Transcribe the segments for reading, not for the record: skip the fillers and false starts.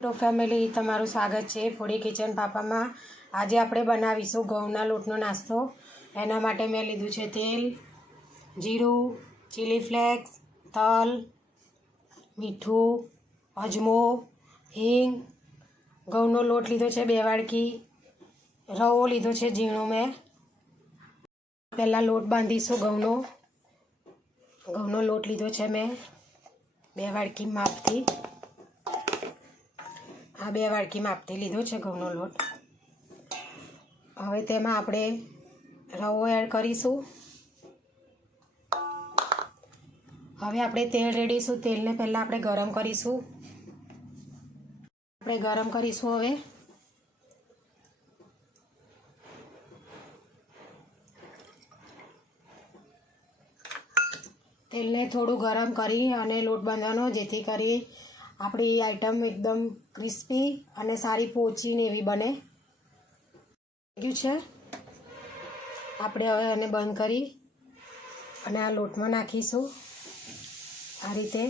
તો ફેમિલી તમારું સ્વાગત છે ફૂડી કિચન પાપામાં। આજે આપણે બનાવીશું ઘઉંના લોટનો નાસ્તો। એના માટે મેં લીધું છે તેલ, જીરું, ચીલી ફ્લેક્સ, તલ, મીઠું, અજમો, હિંગ, ઘઉંનો લોટ લીધો છે 2 વાડકી, રવો લીધો છે ઝીણો મેં। પહેલાં લોટ બાંધીશું ઘઉંનો લોટ લીધો છે મેં 2 વાડકી માપથી। આ 2 વાડકી માપથી લીધો છે ઘઉંનો લોટ। હવે તેમાં આપણે રવો એડ કરીશું। હવે આપણે તેલ રેડીશું। તેલને પહેલાં આપણે ગરમ કરીશું। હવે તેલને થોડું ગરમ કરી અને લોટ બાંધવાનો, જેથી કરી આપણી આઈટમ એકદમ ક્રિસ્પી અને સારી પોચીને એવી બને। ગયું છે આપણે હવે એને બંધ કરી અને આ લોટમાં નાખીશું આ રીતે।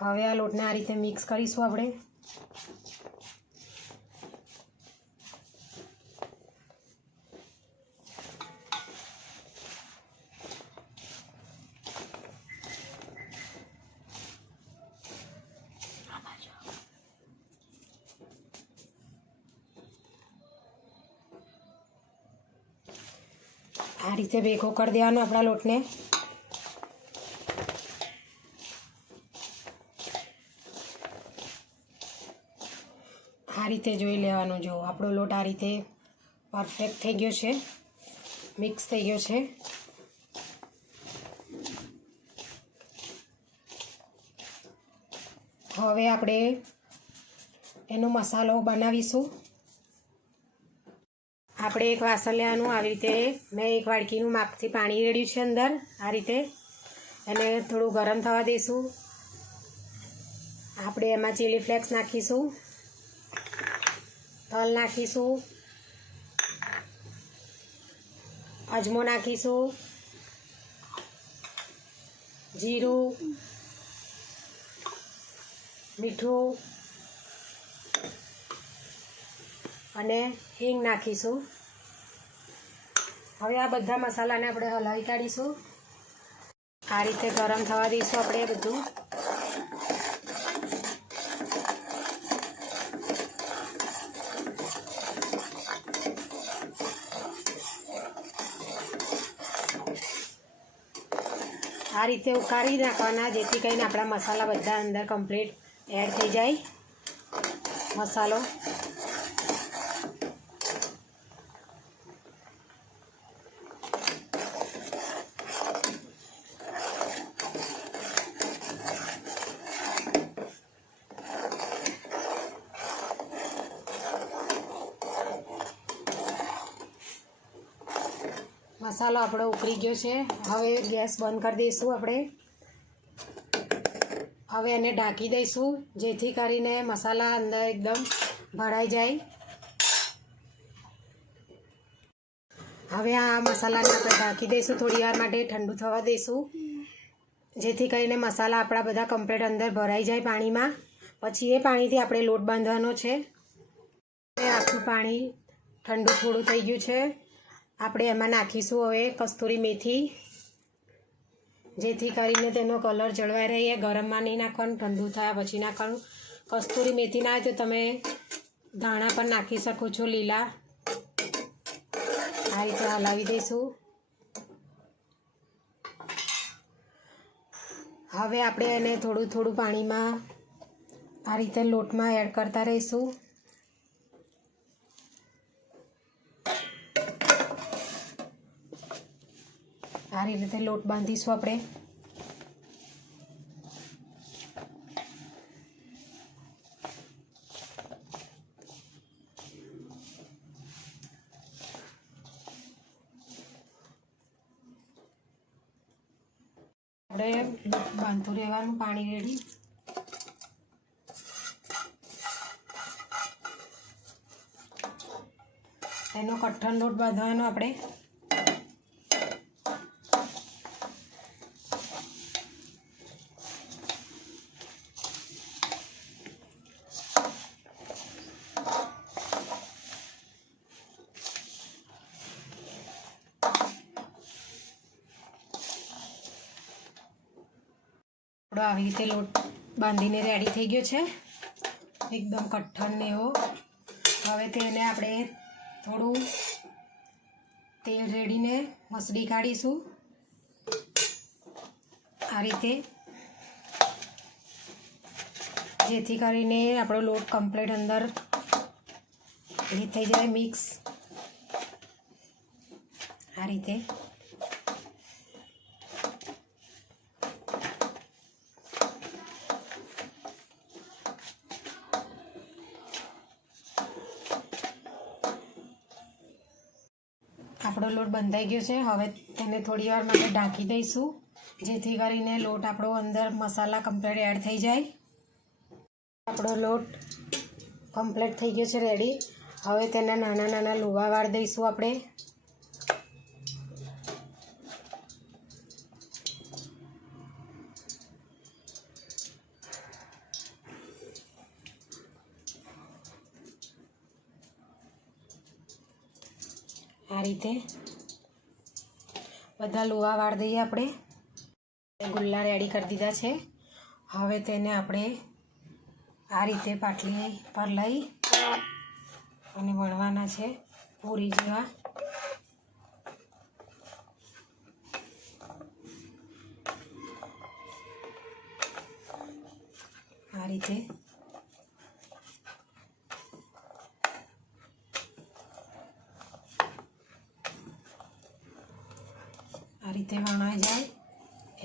હવે આ લોટને આ રીતે મિક્સ કરીશું આપણે। આ રીતે ભેગો કરી દેવાનો આપણા લોટને। આ રીતે જોઈ લેવાનું। જો આપણો લોટ આ રીતે પરફેક્ટ થઈ ગયો છે, મિક્સ થઈ ગયો છે। હવે આપણે એનો મસાલો બનાવીશું। આપણે એક વાસણ લેવાનું। આવી રીતે મેં 1 વાડકીનું માપથી પાણી રેડ્યું છે અંદર। આ રીતે એને થોડું ગરમ થવા દઈશું। આપણે એમાં ચીલી ફ્લેક્સ નાખીશું, તલ નાખીશું, અજમો નાખીશું, જીરું, મીઠું અને હિંગ નાખીશું। હવે આ બધા મસાલાને આપણે હલાવી કાઢીશું। આ રીતે ગરમ થવા દઈશું આપણે બધું। આ રીતે ઉકાળી નાખવાના, જેથી કરીને આપણા મસાલા બધા અંદર કમ્પ્લીટ એડ થઈ જાય મસાલો। મસાલો આપણો ઉકળી ગયો છે। હવે ગેસ બંધ કરી દઈશું આપણે। હવે એને ઢાંકી દઈશું, જેથી કરીને મસાલા અંદર એકદમ ભરાઈ જાય। હવે આ મસાલાને આપણે ઢાંકી દઈશું, થોડી વાર માટે ઠંડુ થવા દઈશું, જેથી કરીને મસાલા આપણા બધા કમ્પ્લીટ અંદર ભરાઈ જાય પાણીમાં। પછી એ પાણીથી આપણે લોટ બાંધવાનો છે। આખું પાણી ઠંડુ થોડું થઈ ગયું છે। આપણે એમાં નાખીશું હવે કસ્તુરી મેથી, જેથી કરીને તેનો કલર જળવાઈ રહે। ગરમમાં નહીં નાખવાનું, ઠંડુ થયા પછી નાખવાનું। કસ્તુરી મેથી ના હોય તો તમે ધાણા પણ નાખી શકો છો લીલા। આ રીતે હલાવી દઈશું। હવે આપણે એને થોડું થોડું પાણીમાં આ રીતે લોટમાં એડ કરતા રહીશું। આ રીતે લોટ બાંધીશું આપણે। આપણે બાંધતું રહેવાનું પાણી રેડી। એનો કઠણ લોટ બાંધવાનો આપણે। આપણો આવી રીતે લોટ બાંધીને રેડી થઈ ગયો છે, એકદમ કઠણ ને એવો. હવે તેને આપણે થોડું તેલ રેડીને મસળી કાઢીશું આ રીતે, જેથી કરીને આપણો લોટ કમ્પ્લીટ અંદર એ થઈ જાય મિક્સ આ રીતે. આપણો લોટ બંધાઈ ગયો છે. હવે તેને થોડી વાર માટે ઢાંકી દઈશું, જેથી કરીને લોટ આપણો અંદર મસાલા કમ્પ્લીટ એડ થઈ જાય. આપણો લોટ કમ્પ્લીટ થઈ ગયો છે રેડી. હવે તેના નાના નાના લુવા વાળી દઈશું આપણે. આ રીતે બધા લુવા વાળી દઈએ આપણે. ગુલ્લા રેડી કરી દીધા છે. હવે તેને આપણે આ રીતે પાટલી પર લઈ અને વણવાના છે પૂરી જેવા. આ રીતે વણાઈ જાય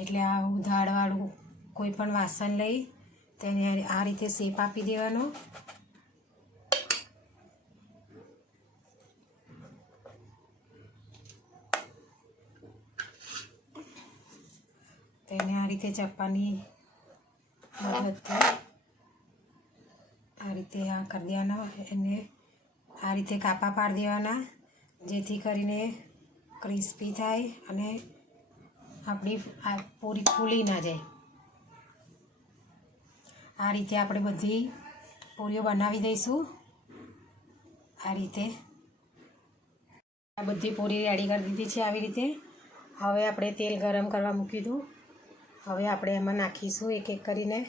એટલે આવું દાળવાળું કોઈ પણ વાસણ લઈ તેને આ રીતે શેપ આપી દેવાનો. તેને આ રીતે ચપ્પાની મદદથી આ રીતે આ કરી દેવાના, એને આ રીતે કાપા પાડી દેવાના, જેથી કરીને ક્રિસ્પી થાય અને આપણી આ પૂરી ફૂલી ના જાય. આ રીતે આપણે બધી પૂરીઓ બનાવી દઈશું. આ રીતે આ બધી પૂરી રેડી કરી દીધી છે આવી રીતે. હવે આપણે તેલ ગરમ કરવા મૂકી દીધું. હવે આપણે એમાં નાખીશું એક એક કરીને.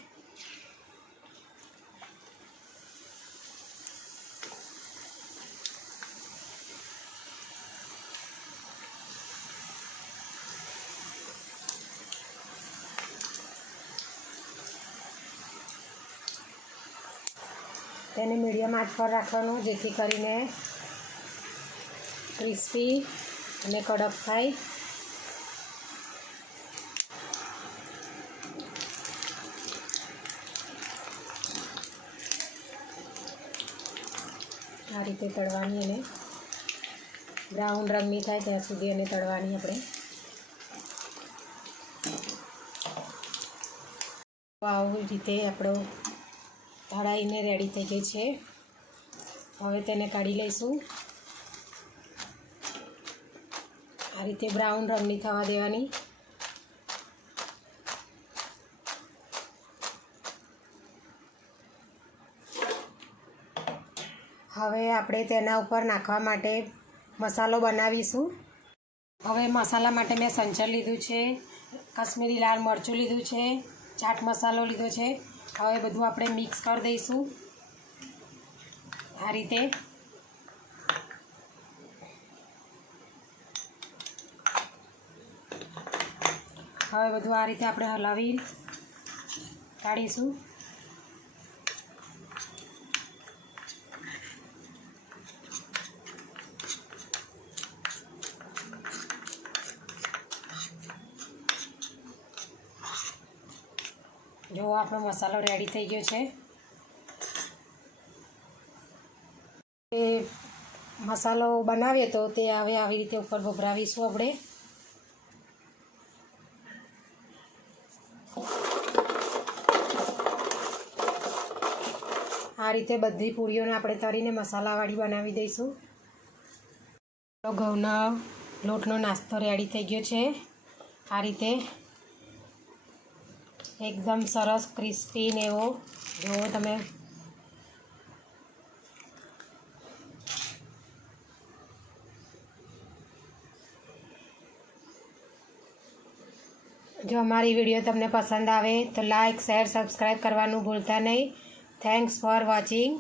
તેને મીડિયમ આંચ પર રાખવાનું, જેથી કરીને ક્રિસ્પી અને કડક થાય. આ રીતે તળવાની અને બ્રાઉન રંગની થાય ત્યાં સુધી એને તળવાની આપણે. આવી રીતે આપણો તળાઈને રેડી થઈ ગઈ છે. હવે તેને કાઢી લઈશું. આ રીતે બ્રાઉન રંગની થવા દેવાની. હવે આપણે તેના ઉપર નાખવા માટે મસાલો બનાવીશું. હવે મસાલા માટે મેં સંચર લીધું છે, કાશ્મીરી લાલ મરચું લીધું છે, ચાટ મસાલો લીધો છે. હવે બધું આપણે મિક્સ કરી દઈશું આ રીતે. હવે બધું આ રીતે આપણે હલાવી કાઢીશું. જો આપણો મસાલો રેડી થઈ ગયો છે. એ મસાલો બનાવીએ તો તે હવે આવી રીતે ઉપર ભભરાવીશું આપણે. આ રીતે બધી પૂરીઓને આપણે તળીને મસાલાવાળી બનાવી દઈશું. ઘઉંના લોટનો નાસ્તો રેડી થઈ ગયો છે. આ રીતે એકદમ સરસ ક્રિસ્પી ને એવો જુઓ તમે. જો અમારી વિડીયો તમને પસંદ આવે તો લાઇક શેર સબસ્ક્રાઈબ કરવાનું ભૂલતા નહીં. Thanks for watching.